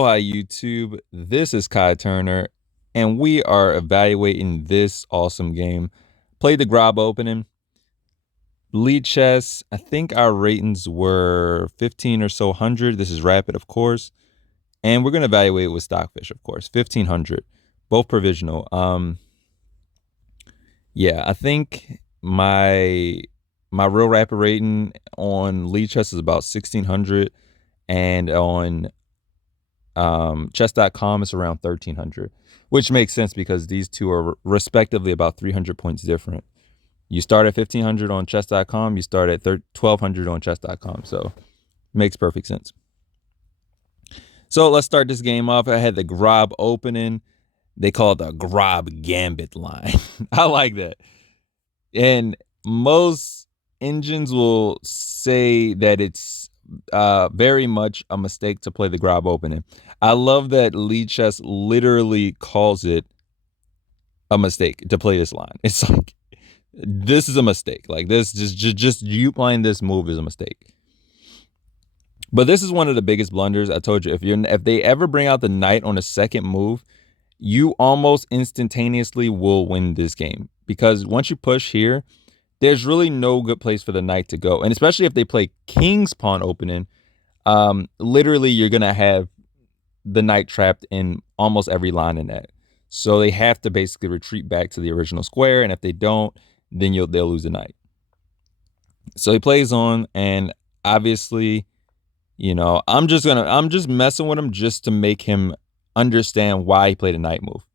Hi, YouTube. This is Kai Turner, and we are evaluating this awesome game. Played the Grob opening. Lead chess, I think our ratings were 15 or so hundred. This is rapid, of course. And we're going to evaluate with Stockfish, of course. 1500, both provisional. Yeah, I think my real rapid rating on lead chess is about 1600, and on chess.com is around 1300, which makes sense because these two are respectively about 300 points different. You start at 1500 on chess.com, you start at 1200 on chess.com, so makes perfect sense. So let's start this game off. I had the Grob opening. They call it the Grob Gambit line. I like that. And most engines will say that it's very much a mistake to play the Grob opening. I love that Lead Chess literally calls it a mistake to play this line. It's like, this is a mistake. Like, this just you playing this move is a mistake. But this is one of the biggest blunders. I told you, if they ever bring out the knight on a second move, you almost instantaneously will win this game, because once you push here, there's really no good place for the knight to go. And especially if they play king's pawn opening, literally you're going to have the knight trapped in almost every line in that. So they have to basically retreat back to the original square. And if they don't, then they'll lose the knight. So he plays on, and obviously, I'm just messing with him just to make him understand why he played a knight move.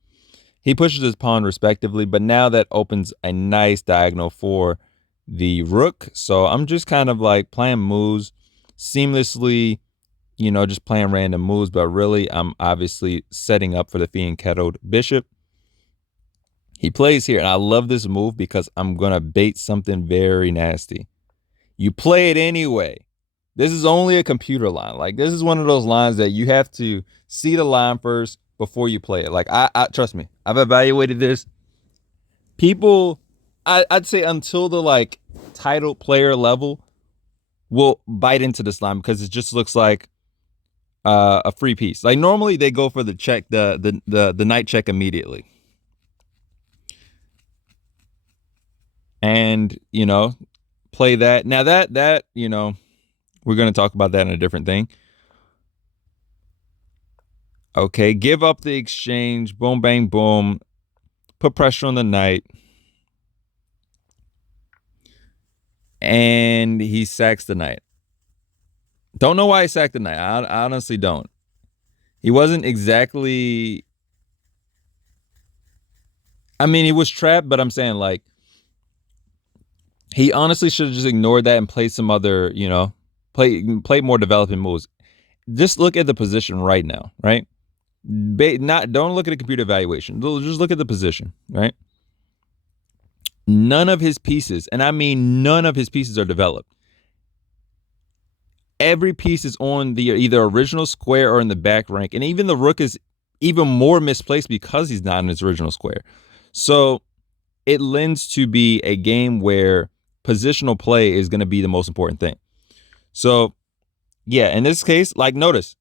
He pushes his pawn respectively, but now that opens a nice diagonal for the rook. So I'm just kind of like playing moves seamlessly, just playing random moves, but really I'm obviously setting up for the fianchettoed bishop. He plays here, and I love this move because I'm going to bait something very nasty. You play it anyway. This is only a computer line. Like, this is one of those lines that you have to see the line first before you play it. Like, I trust me, I've evaluated this. People, I'd say until the like titled player level will bite into this line because it just looks like a free piece. Like, normally they go for the check, the knight check immediately, and play that. Now that we're going to talk about that in a different thing. Okay, give up the exchange. Boom, bang, boom. Put pressure on the knight. And he sacks the knight. Don't know why he sacked the knight. I honestly don't. He wasn't exactly... I mean, he was trapped, but I'm saying, like, he honestly should have just ignored that and played some other, play more developing moves. Just look at the position right now, right? Don't look at a computer evaluation. Just look at the position, right? None of his pieces, and I mean none of his pieces, are developed. Every piece is on the either original square or in the back rank, and even the rook is even more misplaced because he's not in his original square. So it lends to be a game where positional play is going to be the most important thing. So yeah, in this case, like, notice,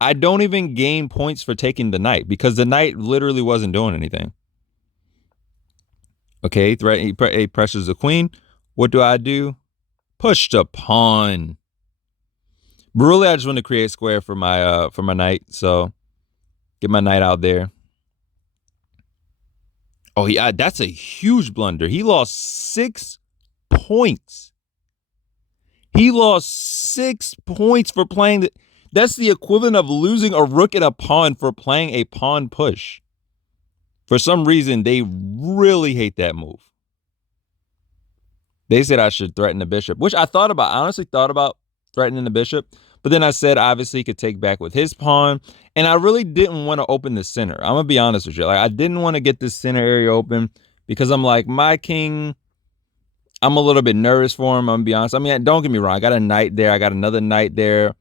I don't even gain points for taking the knight because the knight literally wasn't doing anything. Okay, he pressures the queen. What do? Push the pawn. But really, I just want to create a square for my knight. So get my knight out there. Oh, yeah, that's a huge blunder. He lost 6 points. He lost 6 points for playing that's the equivalent of losing a rook and a pawn for playing a pawn push. For some reason, they really hate that move. They said I should threaten the bishop, which I thought about. I honestly thought about threatening the bishop. But then I said, obviously, he could take back with his pawn. And I really didn't want to open the center. I'm going to be honest with you. Like, I didn't want to get this center area open because I'm like, my king, I'm a little bit nervous for him. I'm going to be honest. I mean, don't get me wrong. I got a knight there. I got another knight there.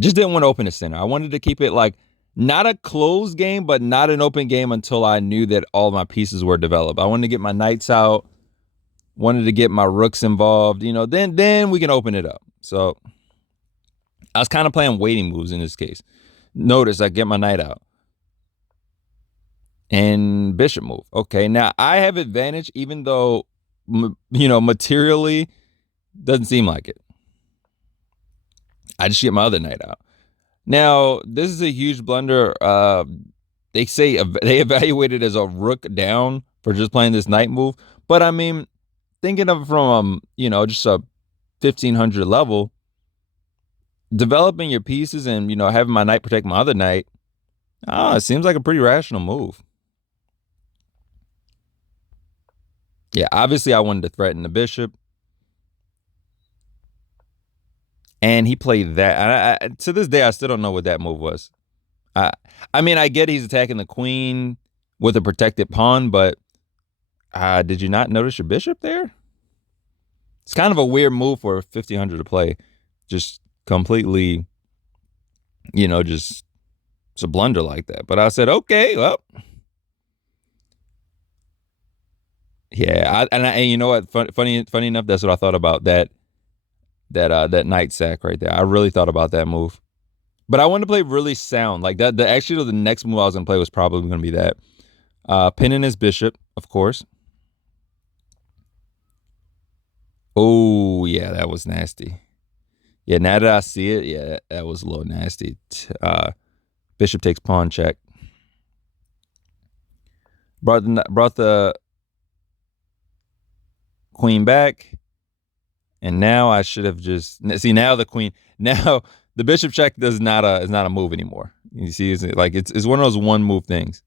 Just didn't want to open the center. I wanted to keep it like not a closed game, but not an open game until I knew that all my pieces were developed. I wanted to get my knights out. Wanted to get my rooks involved. Then we can open it up. So I was kind of playing waiting moves in this case. Notice I get my knight out. And bishop move. Okay, now I have advantage even though, materially doesn't seem like it. I just get my other knight out. Now, this is a huge blunder. They say they evaluate it as a rook down for just playing this knight move. But I mean, thinking of it from, just a 1500 level, developing your pieces and, having my knight protect my other knight, it seems like a pretty rational move. Yeah, obviously I wanted to threaten the bishop. And he played that. To this day, I still don't know what that move was. I mean, I get he's attacking the queen with a protected pawn, but did you not notice your bishop there? It's kind of a weird move for 1500 to play. Just completely, just it's a blunder like that. But I said, okay, well. Yeah, and you know what? Funny enough, that's what I thought about that knight sack right there. I really thought about that move. But I wanted to play really sound. Like that. The next move I was gonna play was probably gonna be that. Pinning his bishop, of course. Oh yeah, that was nasty. Yeah, now that I see it, yeah, that was a little nasty. Bishop takes pawn check. Brought the queen back. And now I should have just see now the queen now the bishop check is not a move anymore. You see, it's one of those one move things.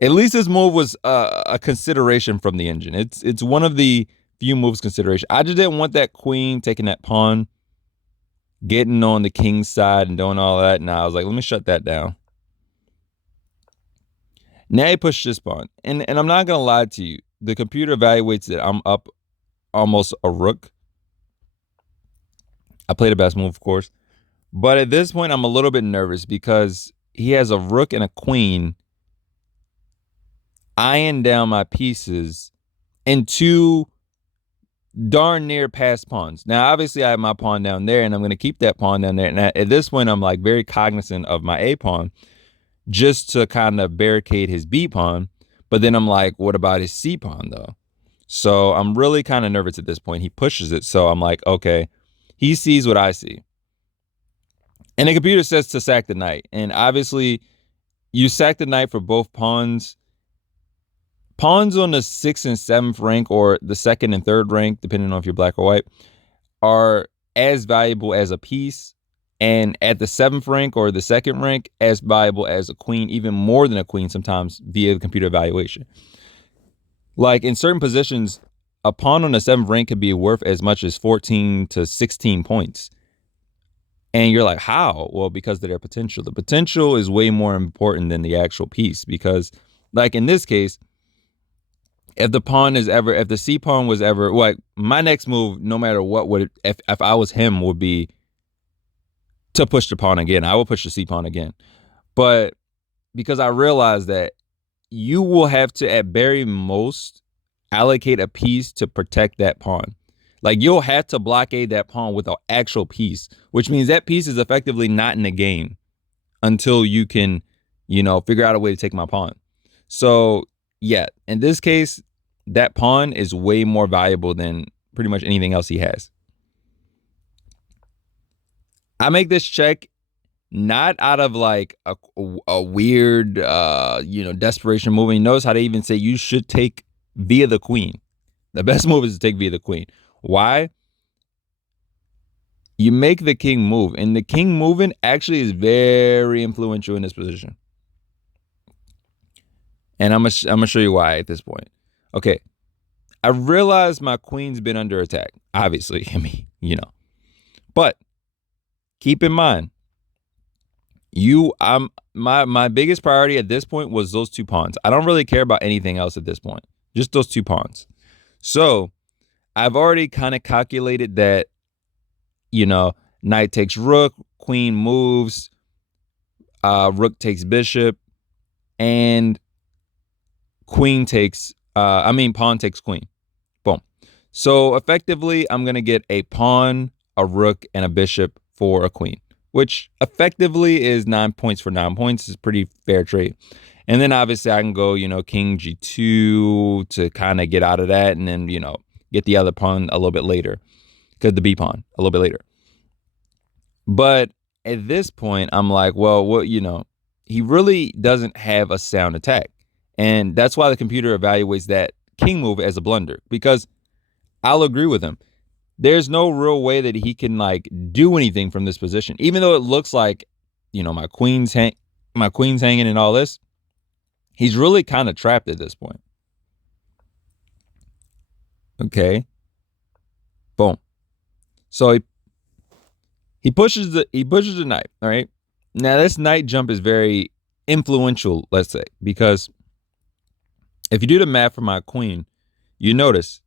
At least this move was a consideration from the engine. It's one of the few moves consideration. I just didn't want that queen taking that pawn, getting on the king's side and doing all that. And I was like, let me shut that down. Now he pushed this pawn, and I'm not gonna lie to you. The computer evaluates that I'm up almost a rook. I played the best move, of course. But at this point, I'm a little bit nervous because he has a rook and a queen eyeing down my pieces and two darn near passed pawns. Now, obviously, I have my pawn down there, and I'm going to keep that pawn down there. And at this point, I'm like very cognizant of my A pawn just to kind of barricade his B pawn. But then I'm like, what about his C pawn, though? So I'm really kind of nervous at this point. He pushes it. So I'm like, okay, he sees what I see. And the computer says to sack the knight. And obviously, you sack the knight for both pawns. Pawns on the 6th and 7th rank, or the 2nd and 3rd rank, depending on if you're black or white, are as valuable as a piece. And at the 7th rank or the 2nd rank, as valuable as a queen, even more than a queen sometimes via the computer evaluation. Like in certain positions, a pawn on the 7th rank could be worth as much as 14 to 16 points. And you're like, how? Well, because of their potential. The potential is way more important than the actual piece because, like in this case, if the C pawn was ever, like my next move, no matter what, if I was him, would be to push the pawn again. I will push the C pawn again. But because I realized that you will have to, at very most, allocate a piece to protect that pawn. Like you'll have to blockade that pawn with an actual piece, which means that piece is effectively not in the game until you can, figure out a way to take my pawn. So yeah, in this case, that pawn is way more valuable than pretty much anything else he has. I make this check not out of like a weird, desperation move. And you notice how they even say you should take via the queen. The best move is to take via the queen. Why? You make the king move, and the king moving actually is very influential in this position. And I'm gonna show you why at this point. Okay, I realize my queen's been under attack. Obviously, but keep in mind, my biggest priority at this point was those two pawns. I don't really care about anything else at this point, just those two pawns. So I've already kind of calculated that, knight takes rook, queen moves, rook takes bishop, and pawn takes queen. Boom. So effectively, I'm going to get a pawn, a rook, and a bishop for a queen, which effectively is 9 points for 9 points. Is pretty fair trade. And then obviously I can go, king g2 to kind of get out of that, and then, get the other pawn a little bit later. Get the b pawn a little bit later. But at this point, I'm like, well, what, he really doesn't have a sound attack. And that's why the computer evaluates that king move as a blunder, because I'll agree with him. There's no real way that he can like do anything from this position, even though it looks like, my queen's hanging and all this. He's really kind of trapped at this point. Okay. Boom. So he pushes the knight. All right. Now this knight jump is very influential, let's say, because if you do the math for my queen, you notice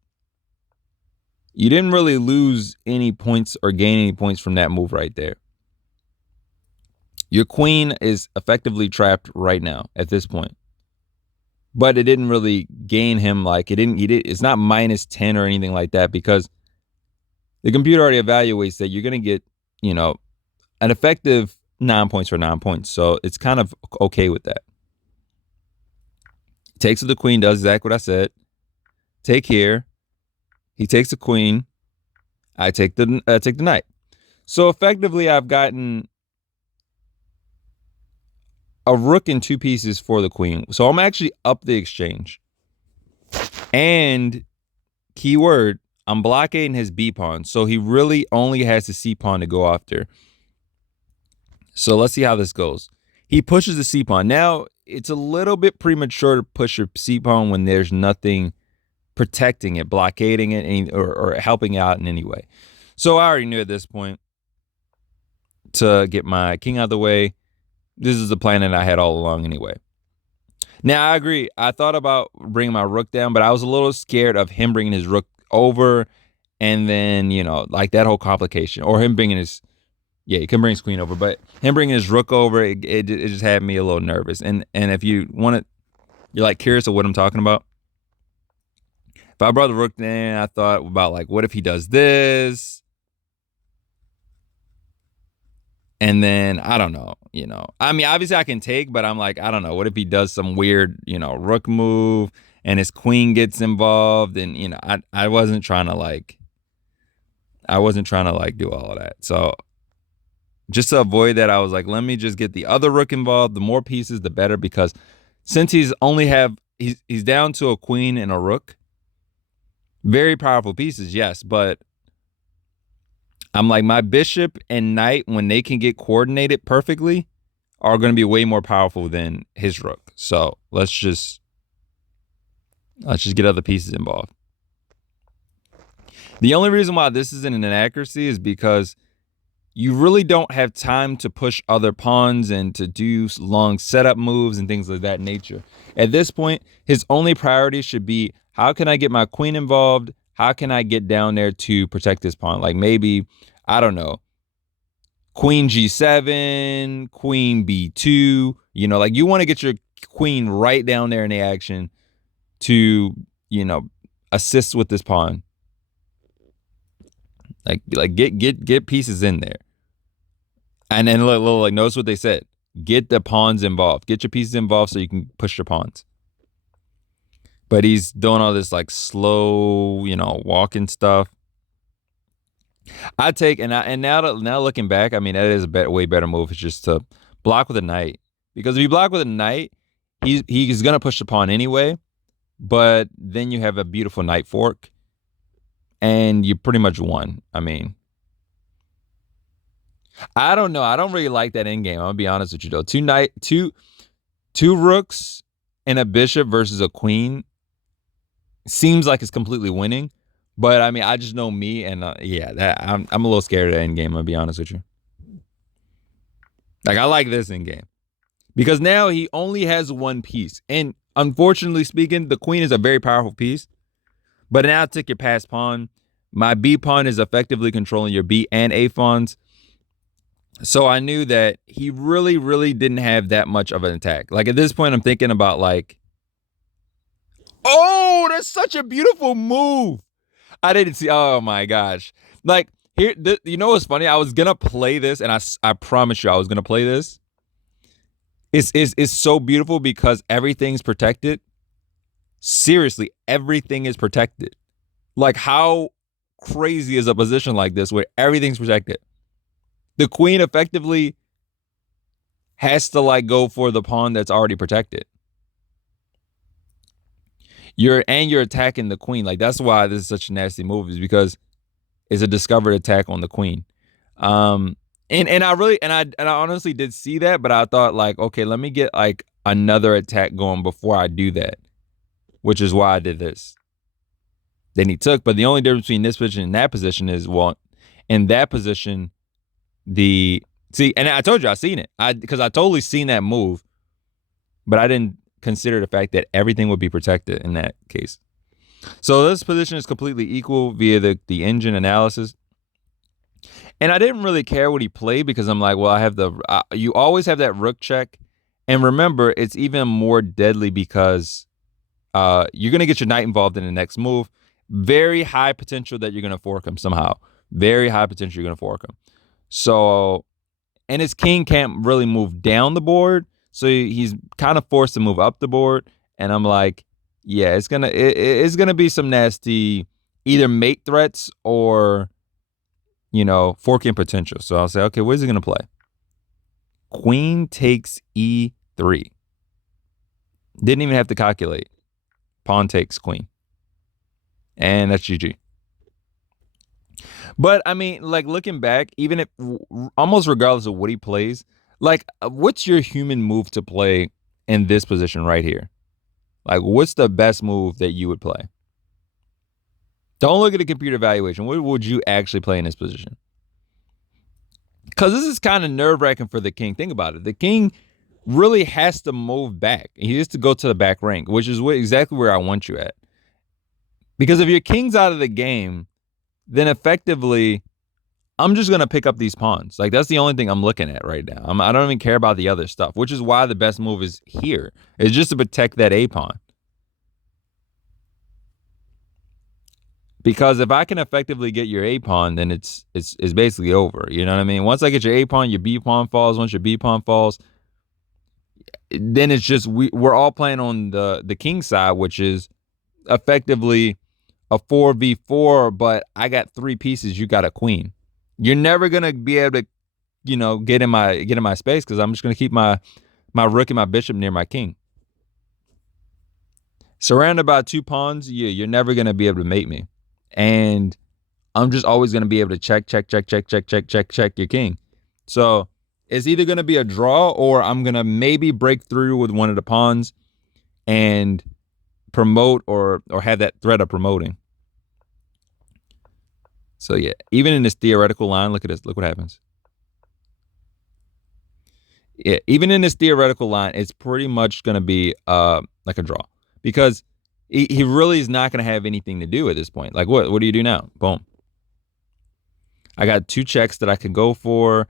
you didn't really lose any points or gain any points from that move right there. Your queen is effectively trapped right now at this point. But it didn't really gain him, like it's not minus 10 or anything like that, because the computer already evaluates that you're going to get, an effective 9 points for 9 points. So it's kind of okay with that. Takes the queen, does exactly what I said. Take here. He takes the queen. I take the knight. So effectively, I've gotten a rook and 2 pieces for the queen. So I'm actually up the exchange. And keyword, I'm blockading his B pawn. So he really only has the C pawn to go after. So let's see how this goes. He pushes the C pawn. Now, it's a little bit premature to push your C pawn when there's nothing protecting it, blockading it, or helping out in any way. So I already knew at this point to get my king out of the way. This is the plan that I had all along anyway. Now, I agree. I thought about bringing my rook down, but I was a little scared of him bringing his rook over, and then, like that whole complication. Or him bringing his... Yeah, he can bring his queen over, but him bringing his rook over, it just had me a little nervous. And if you want to... You're, like, curious of what I'm talking about? If I brought the rook in, I thought about, like, what if he does this? And then, I don't know, I mean, obviously I can take, but I'm like, I don't know. What if he does some weird, rook move and his queen gets involved? And, I wasn't trying to do all of that. So just to avoid that, I was like, let me just get the other rook involved. The more pieces, the better, because since he's down to a queen and a rook, very powerful pieces, yes, but I'm like, my bishop and knight, when they can get coordinated perfectly, are going to be way more powerful than his rook. So let's just get other pieces involved. The only reason why this isn't an inaccuracy is because you really don't have time to push other pawns and to do long setup moves and things of that nature. At this point, his only priority should be, how can I get my queen involved? How can I get down there to protect this pawn? Like maybe, I don't know, queen g7, queen b2. Like you want to get your queen right down there in the action to, assist with this pawn. Like get pieces in there. And then like notice what they said. Get the pawns involved. Get your pieces involved so you can push your pawns. But he's doing all this like slow, walking stuff. I take and now looking back, I mean that is a way better move. It's just to block with a knight, because if you block with a knight, he's gonna push the pawn anyway. But then you have a beautiful knight fork, and you pretty much won. I mean, I don't know. I don't really like that endgame. I'm gonna be honest with you though. Two rooks and a bishop versus a queen seems like it's completely winning, but I mean, I just know me, and I'm a little scared of the end game. I'm gonna be honest with you. Like I like this end game because now he only has one piece, and unfortunately speaking, the queen is a very powerful piece. But now I took your pass pawn. My B pawn is effectively controlling your B and A pawns. So I knew that he really, really didn't have that much of an attack. Like at this point, I'm thinking about like, oh, that's such a beautiful move. I didn't see. Oh my gosh. Like You know what's funny? I was gonna play this, and I promise you, I was gonna play this. It's so beautiful because everything's protected. Seriously, everything is protected. Like, how crazy is a position like this where everything's protected? The queen effectively has to like go for the pawn that's already protected. You're attacking the queen. Like, that's why this is such a nasty move, is because it's a discovered attack on the queen. And I honestly did see that, but I thought like, okay, let me get like another attack going before I do that, which is why I did this. Then he took, but the only difference between this position and that position is, well, in that position, and I told you I seen it. Because I totally seen that move, but I didn't consider the fact that everything would be protected in that case. So this position is completely equal via the engine analysis. And I didn't really care what he played because I'm like, well, I have you always have that rook check. And remember, it's even more deadly because you're going to get your knight involved in the next move. Very high potential that you're going to fork him somehow. Very high potential you're going to fork him. So, and his king can't really move down the board. So he's kind of forced to move up the board. And I'm like, yeah, it's gonna be some nasty either mate threats or, forking potential. So I'll say, okay, what is he gonna play? Queen takes e3. Didn't even have to calculate. Pawn takes queen. And that's GG. But I mean, like, looking back, even if almost regardless of what he plays, like, what's your human move to play in this position right here? Like, what's the best move that you would play? Don't look at the computer evaluation. What would you actually play in this position? Because this is kind of nerve-wracking for the king. Think about it. The king really has to move back. He has to go to the back rank, which is exactly where I want you at. Because if your king's out of the game, then effectively, I'm just going to pick up these pawns. Like, that's the only thing I'm looking at right now. I don't even care about the other stuff, which is why the best move is here. It's just to protect that A pawn. Because if I can effectively get your A pawn, then it's basically over. You know what I mean? Once I get your A pawn, your B pawn falls. Once your B pawn falls, then it's just we're all playing on the king side, which is effectively a 4v4, but I got 3 pieces, you got a queen. You're never gonna be able to, get in my space because I'm just gonna keep my rook and my bishop near my king. Surrounded by 2 pawns, you're never gonna be able to mate me. And I'm just always gonna be able to check your king. So it's either gonna be a draw or I'm gonna maybe break through with one of the pawns and promote or have that threat of promoting. So yeah, even in this theoretical line, look at this. Look what happens. Yeah, even in this theoretical line, it's pretty much going to be like a draw because he really is not going to have anything to do at this point. Like, what do you do now? Boom. I got 2 checks that I can go for.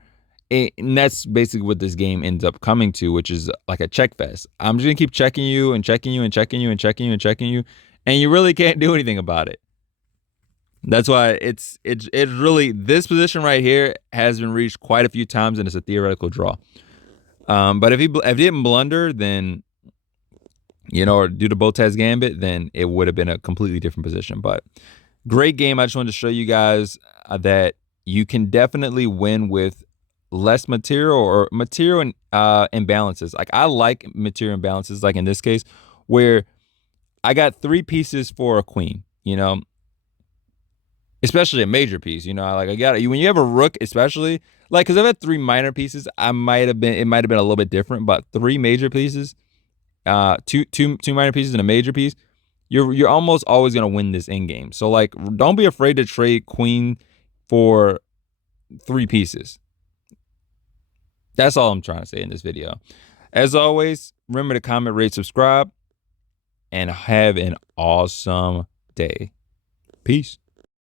And that's basically what this game ends up coming to, which is like a check fest. I'm just going to keep checking you and checking you and checking you and checking you and checking you. And you really can't do anything about it. That's why it's really, this position right here has been reached quite a few times, and it's a theoretical draw. But if he didn't blunder, then, or do the Botez Gambit, then it would have been a completely different position. But great game. I just wanted to show you guys that you can definitely win with less material or material imbalances. Like, I like material imbalances, like in this case, where I got 3 pieces for a queen, especially a major piece, I got it. When you have a rook, especially, like, because I've had 3 minor pieces, it might have been a little bit different, but 3 major pieces, two minor pieces and a major piece, you're almost always gonna win this in game. So, like, don't be afraid to trade queen for 3 pieces. That's all I'm trying to say in this video. As always, remember to comment, rate, subscribe, and have an awesome day. Peace.